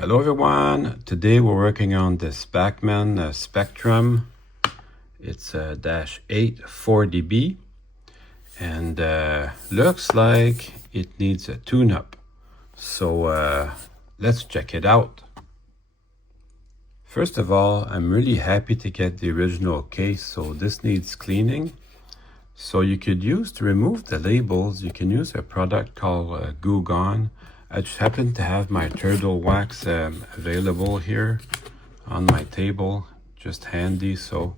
Hello everyone, today we're working on this Bachmann Spectrum. It's a -8 4dB and looks like it needs a tune-up. So let's check it out. First of all, I'm really happy to get the original case, so this needs cleaning. So you could use, to remove the labels, you can use a product called Goo Gone. I just happen to have my turtle wax available here on my table, just handy, so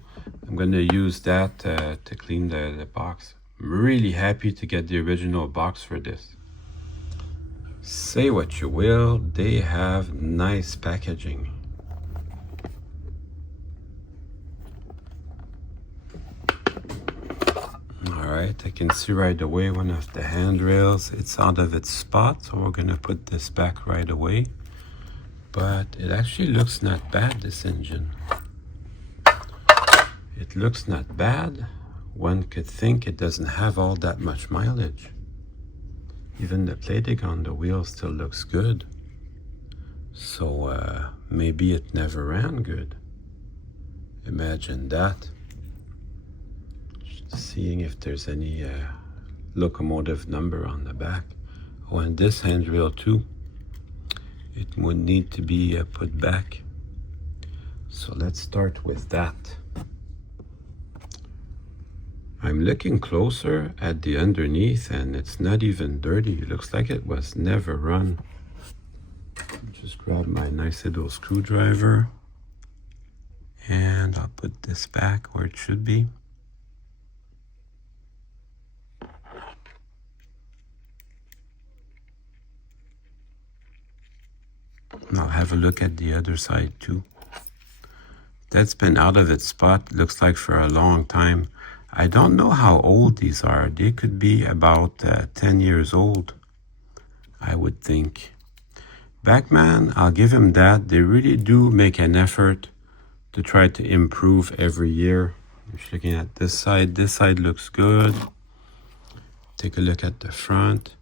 I'm going to use that to clean the box. I'm really happy to get the original box for this. Say what you will, they have nice packaging. Alright, I can see right away one of the handrails, it's out of its spot, so we're going to put this back right away. But it actually looks not bad, this engine. It looks not bad. One could think it doesn't have all that much mileage. Even the plating on the wheel still looks good. So maybe it never ran good. Imagine that. Seeing if there's any locomotive number on the back. Oh, and this handrail too. It would need to be put back. So let's start with that. I'm looking closer at the underneath and it's not even dirty. It looks like it was never run. Just grab my nice little screwdriver and I'll put this back where it should be. And I'll have a look at the other side too. That's been out of its spot, looks like for a long time. I don't know how old these are. They could be about 10 years old, I would think. Bachmann, I'll give him that. They really do make an effort to try to improve every year. I'm just looking at this side. This side looks good. Take a look at the front.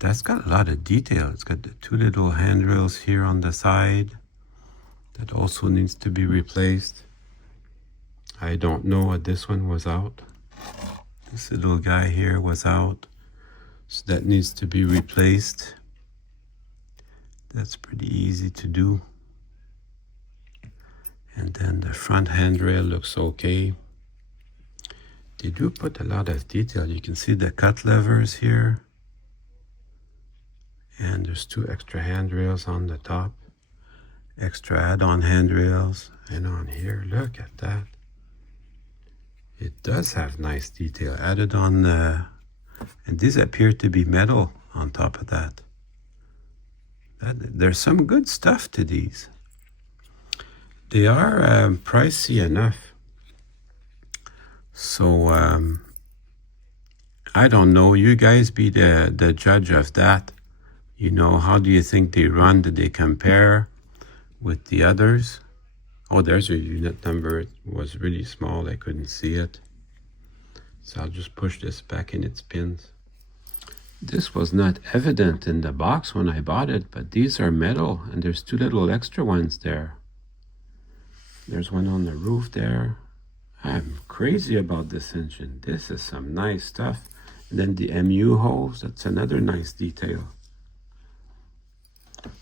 That's got a lot of detail. It's got the two little handrails here on the side. That also needs to be replaced. I don't know what this one was out. This little guy here was out. So that needs to be replaced. That's pretty easy to do. And then the front handrail looks okay. They do put a lot of detail. You can see the cut levers here. And there's two extra handrails on the top. Extra add-on handrails. And on here, look at that. It does have nice detail added on, and these appear to be metal on top of that. There's some good stuff to these. They are pricey enough. So I don't know. You guys be the judge of that. You know, how do you think they run? Did they compare with the others? Oh, there's your unit number. It was really small. I couldn't see it. So I'll just push this back in its pins. This was not evident in the box when I bought it, but these are metal and there's two little extra ones there. There's one on the roof there. I'm crazy about this engine. This is some nice stuff. And then the MU hose, that's another nice detail.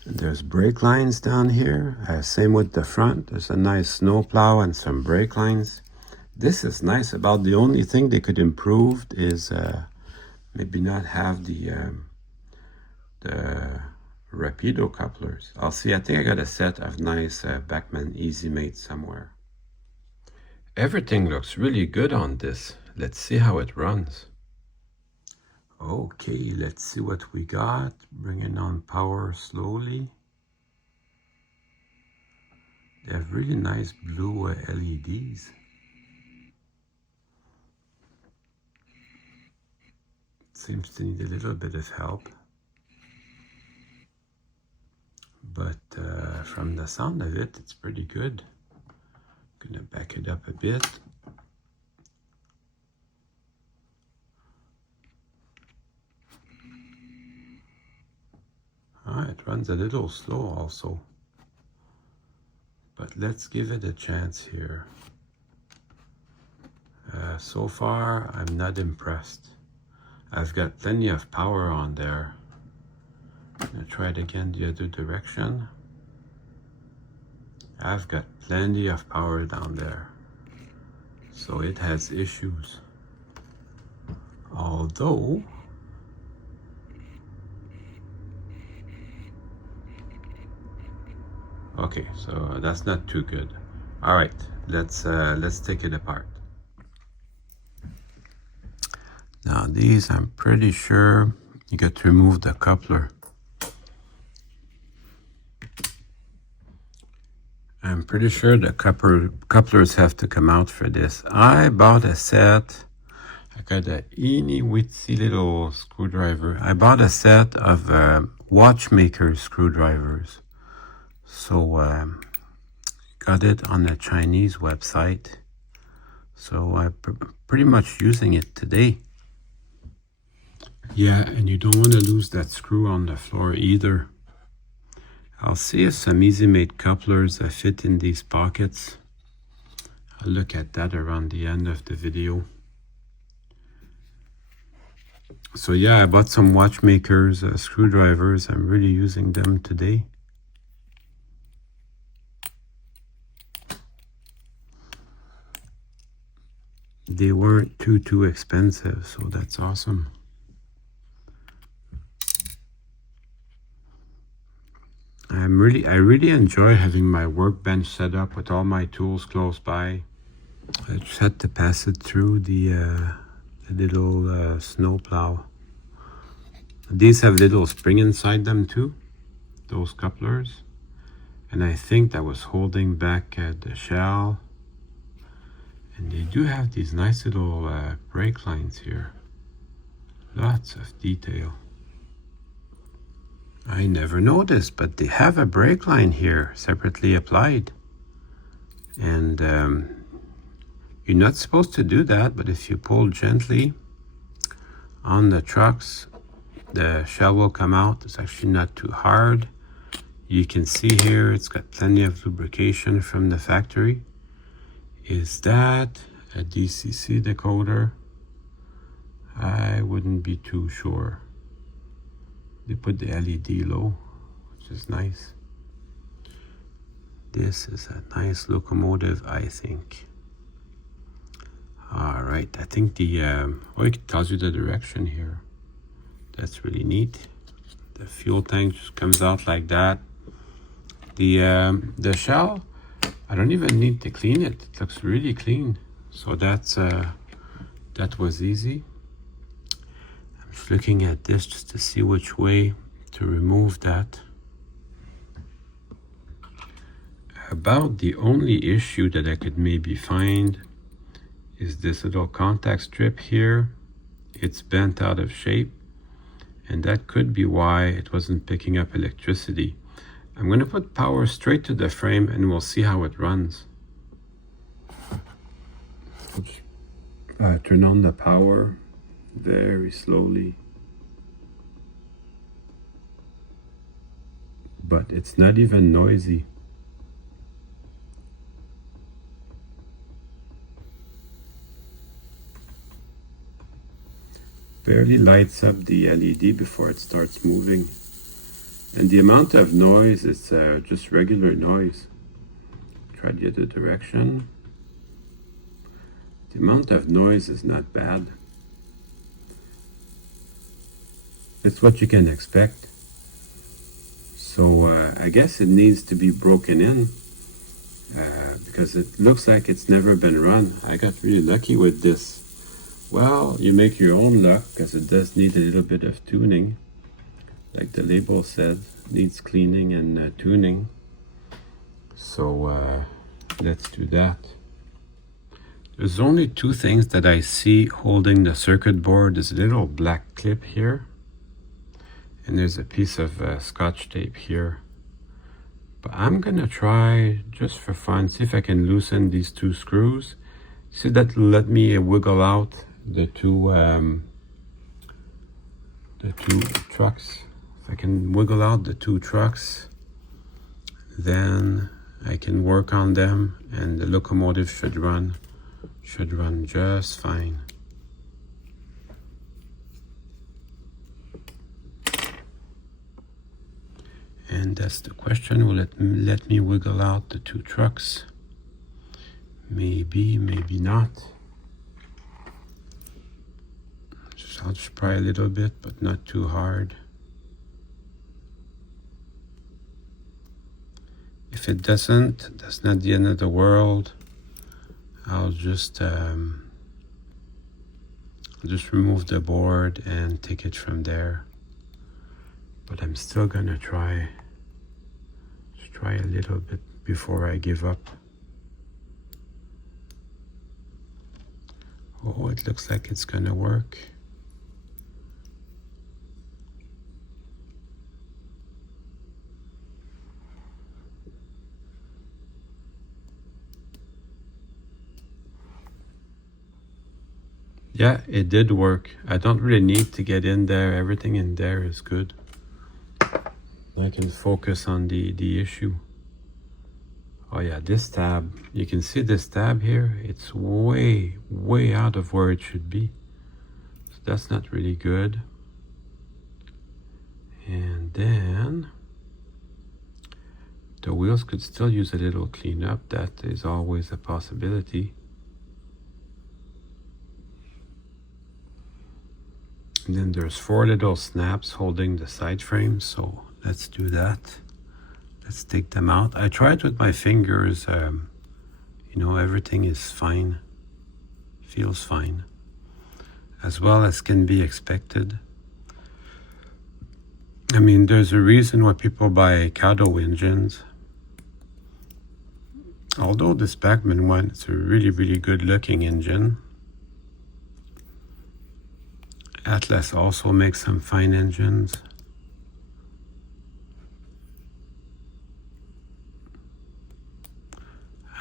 And there's brake lines down here. Same with the front. There's a nice snow plow and some brake lines. This is nice. About the only thing they could improve is maybe not have the rapido couplers. I'll see. I think I got a set of nice Bachmann Easy Mate somewhere. Everything looks really good on this. Let's see how it runs. Okay, let's see what we got. Bringing on power slowly. They have really nice blue LEDs. Seems to need a little bit of help. But from the sound of it, it's pretty good. I'm gonna back it up a bit. it runs a little slow also. But let's give it a chance here. So far, I'm not impressed. I've got plenty of power on there. I'm gonna try it again the other direction. I've got plenty of power down there. So it has issues. Although, okay, so that's not too good. All right, let's take it apart. Now these, I'm pretty sure you got to remove the coupler. I'm pretty sure the couplers have to come out for this. I bought a set. I got a eeny weensy little screwdriver. I bought a set of watchmaker screwdrivers. So got it on a Chinese website. So I'm pretty much using it today. Yeah, and you don't want to lose that screw on the floor either. I'll see if some easy-made couplers fit in these pockets. I'll look at that around the end of the video. So yeah, I bought some watchmakers screwdrivers. I'm really using them today. They weren't too expensive, so that's awesome. I really enjoy having my workbench set up with all my tools close by. I just had to pass it through the little snow plow. These have little spring inside them too, those couplers. And I think that was holding back the shell. And they do have these nice little brake lines here. Lots of detail. I never noticed, but they have a brake line here, separately applied. And you're not supposed to do that, but if you pull gently on the trucks, the shell will come out. It's actually not too hard. You can see here, it's got plenty of lubrication from the factory. Is that a DCC decoder? I wouldn't be too sure. They put the LED low, which is nice. This is a nice locomotive, I think. All right, I think the, it tells you the direction here. That's really neat. The fuel tank just comes out like that. The shell, I don't even need to clean it. It looks really clean. So that's, that was easy. Looking at this just to see which way to remove that. About the only issue that I could maybe find is this little contact strip here. It's bent out of shape, and that could be why it wasn't picking up electricity. I'm going to put power straight to the frame and we'll see how it runs. Turn on the power very slowly, but it's not even noisy. Barely lights up the LED before it starts moving, and the amount of noise is just regular noise. Try the other direction. The amount of noise is not bad. It's what you can expect. So I guess it needs to be broken in because it looks like it's never been run. I got really lucky with this. Well, you make your own luck because it does need a little bit of tuning. Like the label said, needs cleaning and tuning. So let's do that. There's only two things that I see holding the circuit board. There's a little black clip here. And there's a piece of scotch tape here. But I'm gonna try, just for fun, see if I can loosen these two screws. See, that let me wiggle out the two trucks If I can wiggle out the two trucks, then I can work on them and the locomotive should run just fine. And that's the question, will it let me wiggle out the two trucks? Maybe, maybe not. I'll just pry a little bit, but not too hard. If it doesn't, that's not the end of the world. I'll just remove the board and take it from there. But I'm still gonna try a little bit before I give up. Oh, it looks like it's gonna work. Yeah, it did work. I don't really need to get in there. Everything in there is good. I can focus on the issue. Oh yeah, this tab, you can see this tab here, it's way out of where it should be. So that's not really good. And then the wheels could still use a little cleanup. That is always a possibility. And then there's 4 little snaps holding the side frames, so let's do that. Let's take them out. I tried with my fingers, you know, everything is fine, feels fine, as well as can be expected. I mean, there's a reason why people buy Kato engines. Although this Bachmann one, it's a really good looking engine. Atlas also makes some fine engines.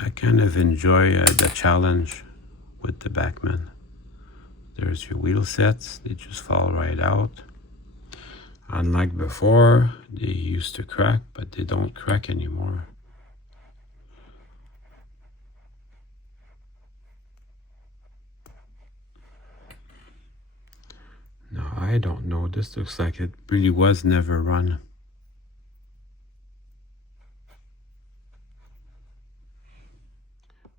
I kind of enjoy the challenge with the Bachmann. There's your wheel sets, they just fall right out. Unlike before, they used to crack, but they don't crack anymore. No, I don't know. This looks like it really was never run.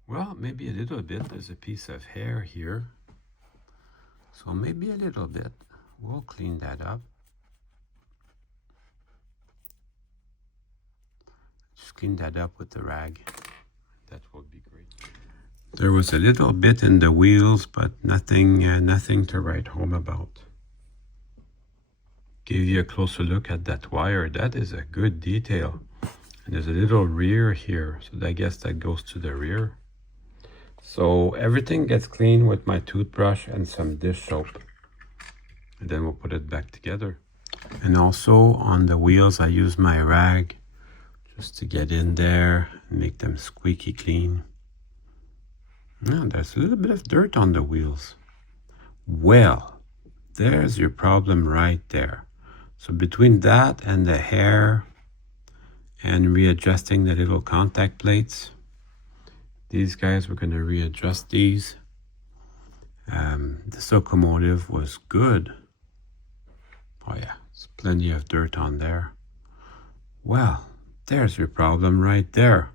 Well, maybe a little bit. There's a piece of hair here. So maybe a little bit. We'll clean that up. Just clean that up with the rag. That would be great. There was a little bit in the wheels, but nothing to write home about. Give you a closer look at that wire. That is a good detail. And there's a little rear here, so I guess that goes to the rear. So everything gets cleaned with my toothbrush and some dish soap. And then we'll put it back together. And also on the wheels, I use my rag just to get in there and make them squeaky clean. Now, there's a little bit of dirt on the wheels. Well, there's your problem right there. So between that and the hair and readjusting the little contact plates, these guys, we're going to readjust these. This locomotive was good. Oh yeah, there's plenty of dirt on there. Well, there's your problem right there.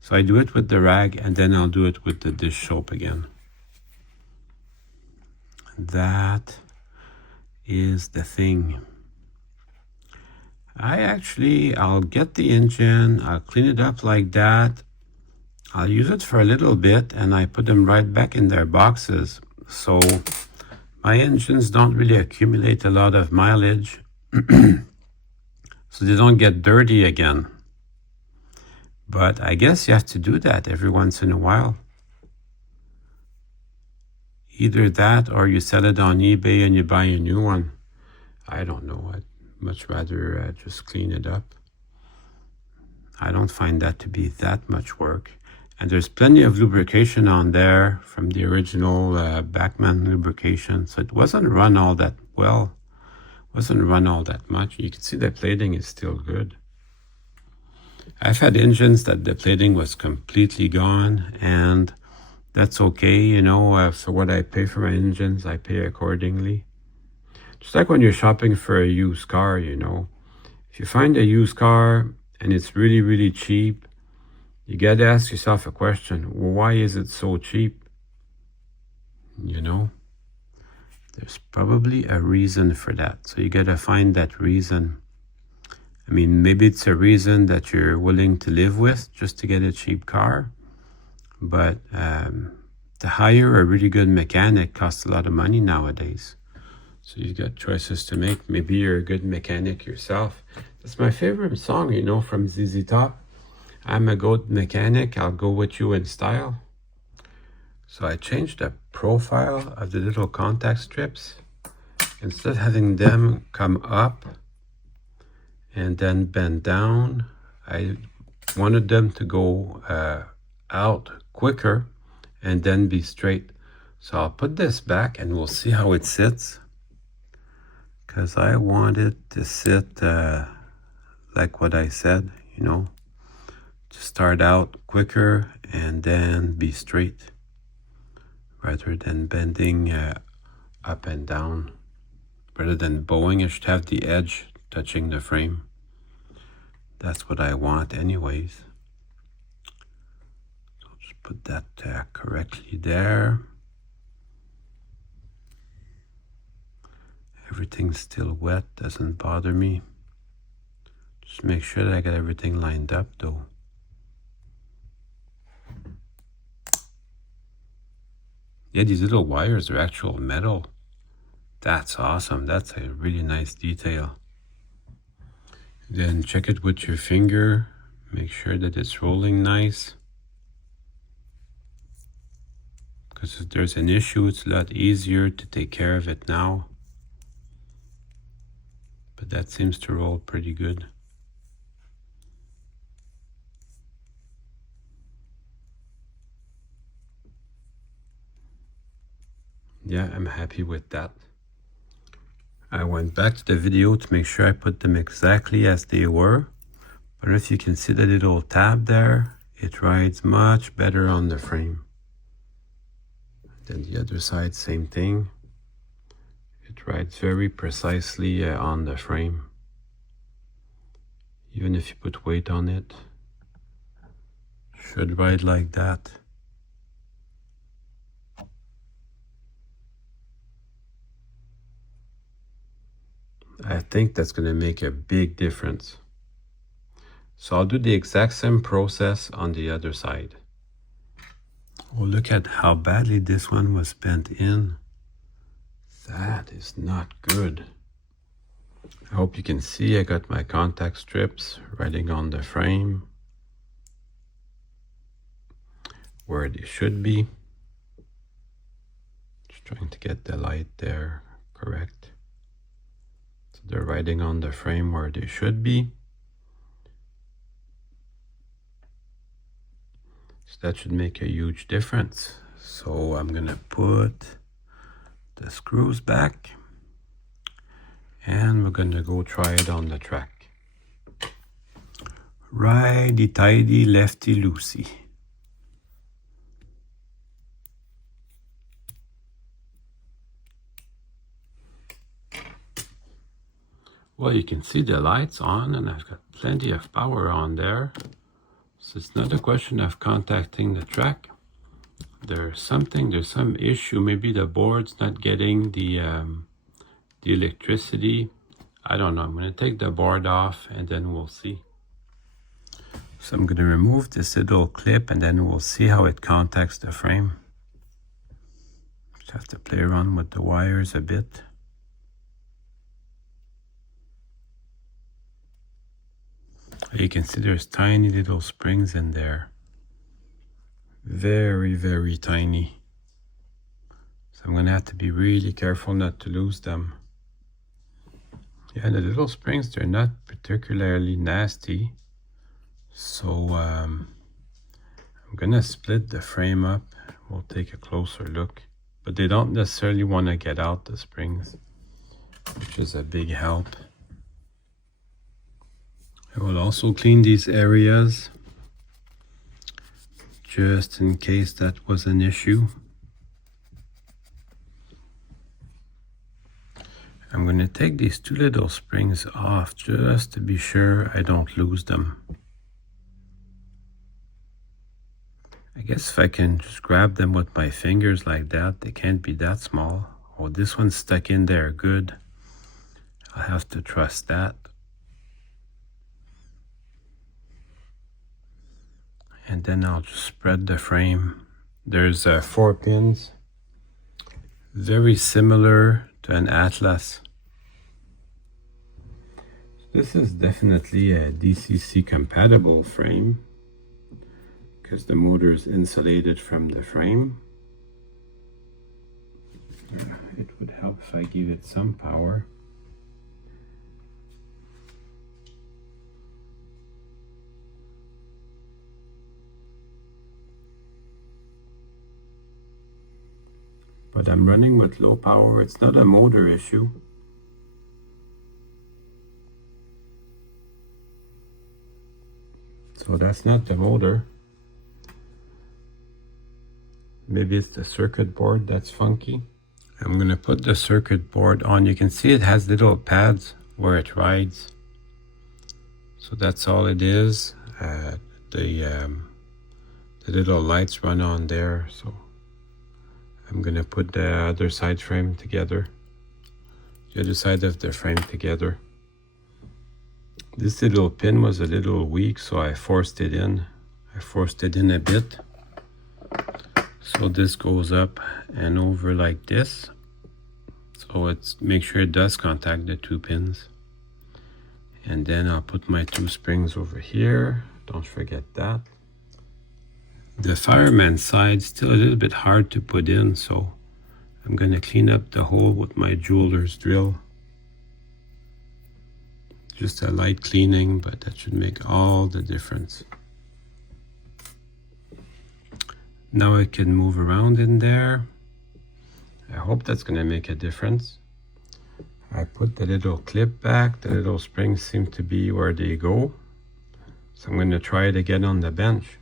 So I do it with the rag and then I'll do it with the dish soap again. That is the thing. I'll get the engine, I'll clean it up like that. I'll use it for a little bit and I put them right back in their boxes. So my engines don't really accumulate a lot of mileage. So they don't get dirty again. But I guess you have to do that every once in a while. Either that or you sell it on eBay and you buy a new one. I don't know. I'd much rather just clean it up. I don't find that to be that much work. And there's plenty of lubrication on there from the original Bachmann lubrication. So it wasn't run all that well. Wasn't run all that much. You can see the plating is still good. I've had engines that the plating was completely gone, and that's okay, you know. For what I pay for my engines, I pay accordingly. Just like when you're shopping for a used car, you know. If you find a used car and it's really, really cheap, you got to ask yourself a question. Well, why is it so cheap? You know, there's probably a reason for that. So you got to find that reason. I mean, maybe it's a reason that you're willing to live with just to get a cheap car. But to hire a really good mechanic costs a lot of money nowadays. So you've got choices to make. Maybe you're a good mechanic yourself. That's my favorite song, you know, from ZZ Top. I'm a good mechanic, I'll go with you in style. So I changed the profile of the little contact strips. Instead of having them come up and then bend down, I wanted them to go out quicker and then be straight. So I'll put this back and we'll see how it sits. Because I want it to sit like what I said, you know, to start out quicker and then be straight rather than bending up and down. Rather than bowing, it should have the edge touching the frame. That's what I want anyways. So I'll just put that correctly there. Everything's still wet, doesn't bother me. Just make sure that I got everything lined up though. Yeah, these little wires are actual metal. That's awesome. That's a really nice detail. Then check it with your finger. Make sure that it's rolling nice. Because if there's an issue, it's a lot easier to take care of it now. But that seems to roll pretty good. Yeah, I'm happy with that. I went back to the video to make sure I put them exactly as they were. But if you can see the little tab there, it rides much better on the frame. Then the other side, same thing. It rides very precisely on the frame. Even if you put weight on it, it should ride like that. I think that's going to make a big difference. So I'll do the exact same process on the other side. Oh, look at how badly this one was bent in. That is not good. I hope you can see I got my contact strips riding on the frame where they should be. Just trying to get the light there correct. So they're riding on the frame where they should be. So that should make a huge difference. So I'm gonna put the screws back and we're gonna go try it on the track. Righty-tighty, lefty-loosey. Well, you can see the lights on and I've got plenty of power on there. So it's not a question of contacting the track. There's some issue. Maybe the board's not getting the electricity. I don't know. I'm going to take the board off and then we'll see. So I'm going to remove this little clip and then we'll see how it contacts the frame. Just have to play around with the wires a bit. You can see there's tiny little springs in there. Very, very tiny. So I'm going to have to be really careful not to lose them. Yeah, the little springs, they're not particularly nasty. So I'm going to split the frame up. We'll take a closer look. But they don't necessarily want to get out, the springs. which is a big help. I will also clean these areas just in case that was an issue. I'm going to take these two little springs off just to be sure I don't lose them. I guess if I can just grab them with my fingers like that, they can't be that small. Oh, this one's stuck in there good. I'll have to trust that. And then I'll just spread the frame. There's 4 pins, very similar to an Atlas. This is definitely a DCC compatible frame because the motor is insulated from the frame. It would help if I give it some power. But I'm running with low power. It's not a motor issue. So that's not the motor. Maybe it's the circuit board that's funky. I'm going to put the circuit board on. You can see it has little pads where it rides. So that's all it is. The little lights run on there. So I'm going to put the other side frame together. The other side of the frame together. This little pin was a little weak, so I forced it in. I forced it in a bit. So this goes up and over like this. So make sure it does contact the 2 pins. And then I'll put my 2 springs over here. Don't forget that. The fireman side still a little bit hard to put in, so I'm going to clean up the hole with my jeweler's drill. Just a light cleaning, but that should make all the difference. Now I can move around in there. I hope that's going to make a difference. I put the little clip back. The little springs seem to be where they go. So I'm going to try it again on the bench.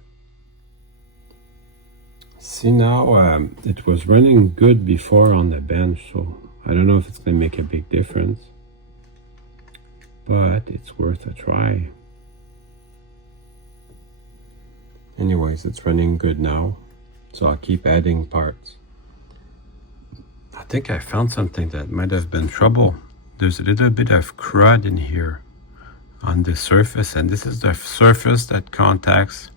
See now, it was running good before on the bench, so I don't know if it's going to make a big difference. But it's worth a try. Anyways, it's running good now. So I'll keep adding parts. I think I found something that might have been trouble. There's a little bit of crud in here on the surface, and this is the surface that contacts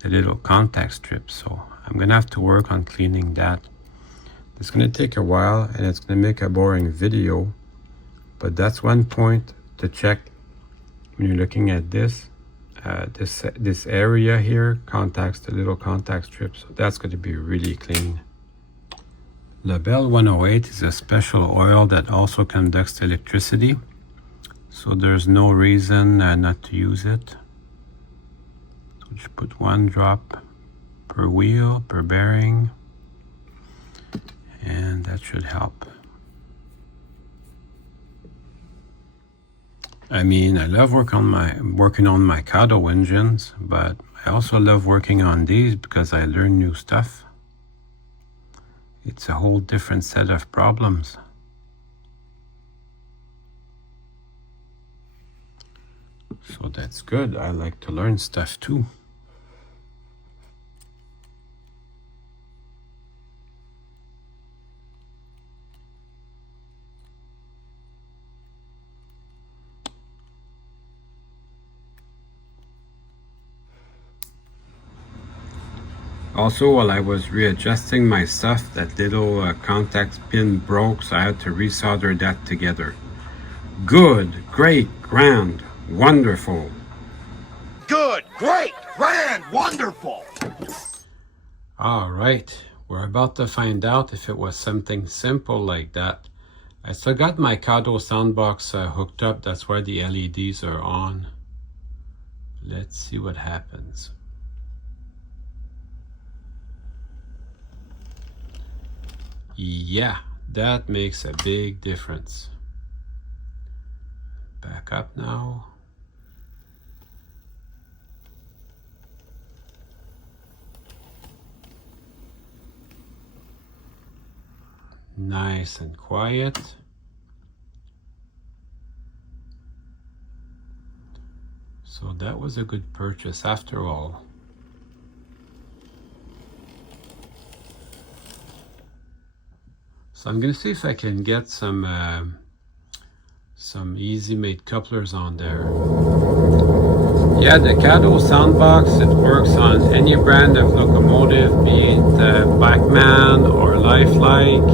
the little contact strip. So I'm gonna have to work on cleaning that. It's gonna take a while and it's gonna make a boring video, but that's one point to check when you're looking at this. This area here contacts the little contact strip, so that's going to be really clean. Label 108 is a special oil that also conducts electricity, so there's no reason not to use it. So just put 1 drop per wheel, per bearing, and that should help. I mean, I love working on my Kato engines, but I also love working on these because I learn new stuff. It's a whole different set of problems. So that's good. I like to learn stuff too. Also, while I was readjusting my stuff, that little contact pin broke, so I had to resolder that together. Good, great, grand, wonderful. Good, great, grand, wonderful. All right, we're about to find out if it was something simple like that. I still got my Kato soundbox hooked up. That's why the LEDs are on. Let's see what happens. Yeah, that makes a big difference. Back up now. Nice and quiet. So that was a good purchase after all. So I'm going to see if I can get some easy made couplers on there. Yeah, the Cato soundbox, it works on any brand of locomotive, be it Bachmann or Lifelike.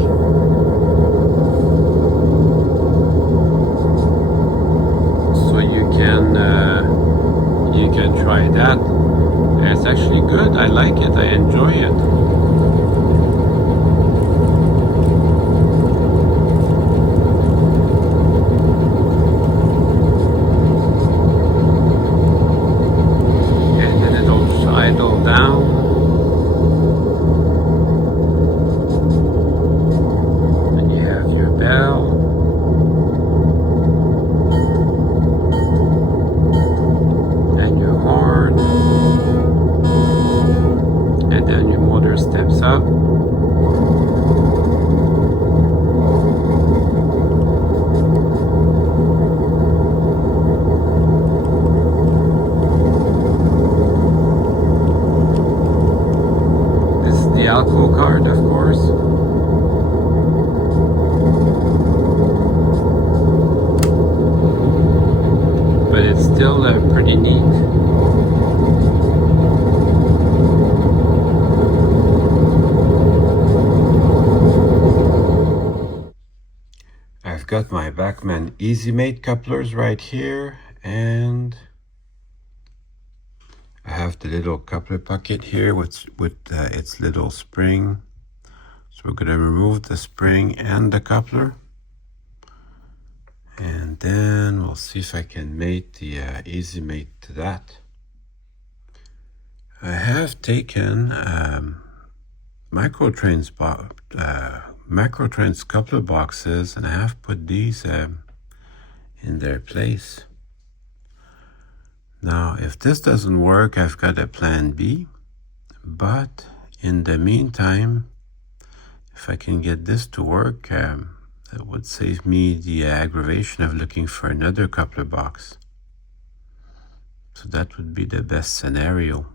So you can try that. It's actually good. I like it. I enjoy it. Steps up. This is the alco card, of course. But it's still pretty neat. I've got my Bachmann Easy Made couplers right here, and I have the little coupler pocket here with its little spring. So we're going to remove the spring and the coupler, and then we'll see if I can mate the Easy Mate to that. I have taken Macrotrains coupler boxes, and I have put these in their place. Now, if this doesn't work, I've got a plan B, but in the meantime, if I can get this to work, that would save me the aggravation of looking for another coupler box. So that would be the best scenario.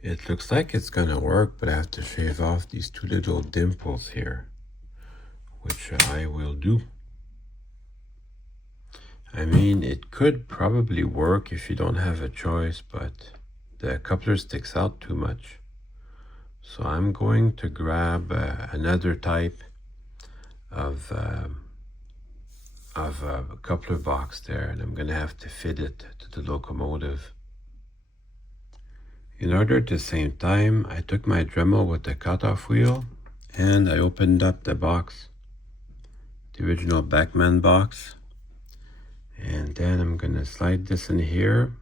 It looks like it's gonna work, but I have to shave off these two little dimples here, which I will do. I mean, it could probably work if you don't have a choice, but the coupler sticks out too much. So I'm going to grab another type of coupler box there, and I'm gonna have to fit it to the locomotive. In order at the same time, I took my Dremel with the cutoff wheel and I opened up the box, the original Bachmann box, and then I'm going to slide this in here.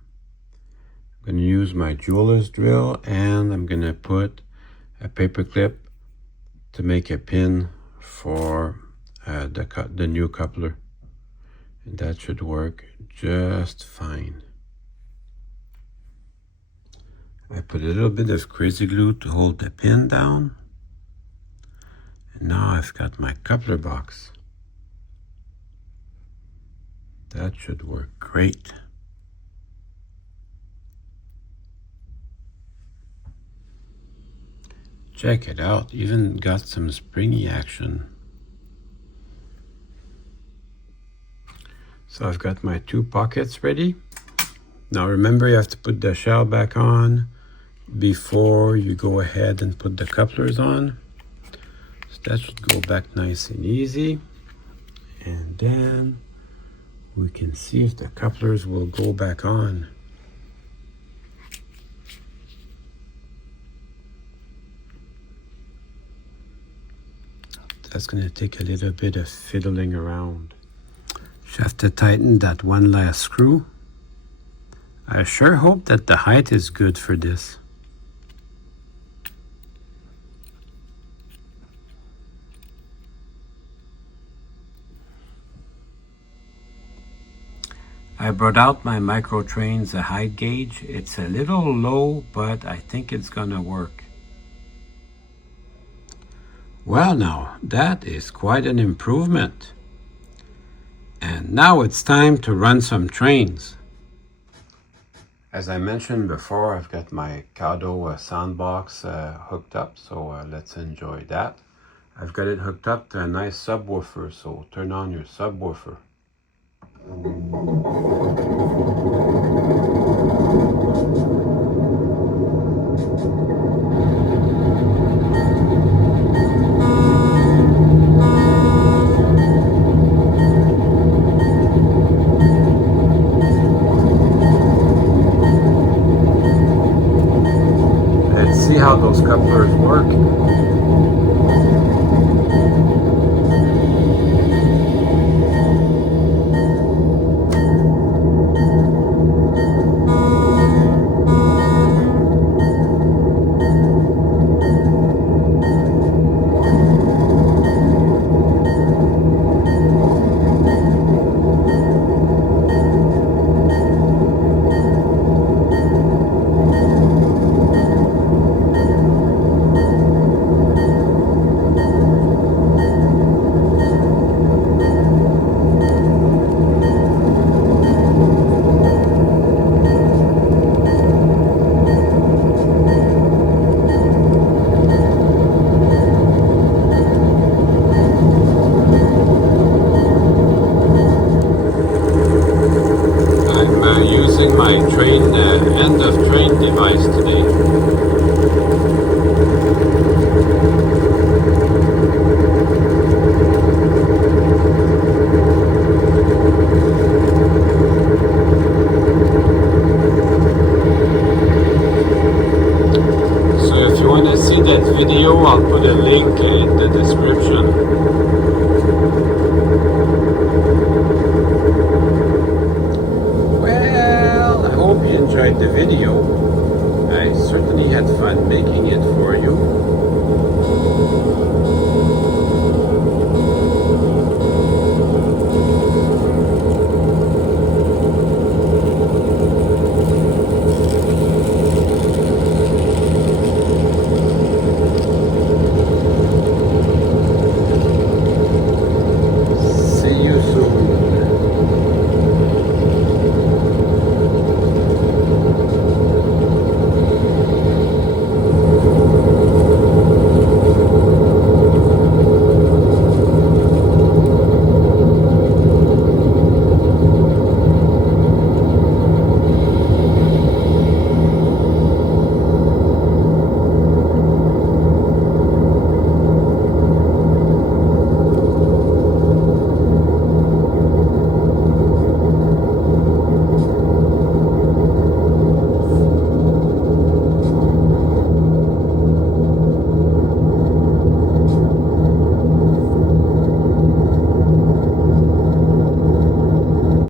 I'm going to use my jeweler's drill, and I'm going to put a paper clip to make a pin for the new coupler, and that should work just fine. I put a little bit of crazy glue to hold the pin down, and now I've got my coupler box. That should work great. Check it out, even got some springy action. So I've got my two pockets ready. Now remember, you have to put the shell back on before you go ahead and put the couplers on. So that should go back nice and easy. And then we can see if the couplers will go back on. That's going to take a little bit of fiddling around. Just have to tighten that one last screw. I sure hope that the height is good for this. I brought out my micro trains height gauge. It's a little low, but I think it's gonna work. Well now, that is quite an improvement. And now it's time to run some trains. As I mentioned before, I've got my Kado soundbox hooked up, so let's enjoy that. I've got it hooked up to a nice subwoofer, so turn on your subwoofer. Let's see how those couplers work. My end of train device today. So if you want to see that video, I'll put a link in the description. Hope you enjoyed the video. I certainly had fun making it for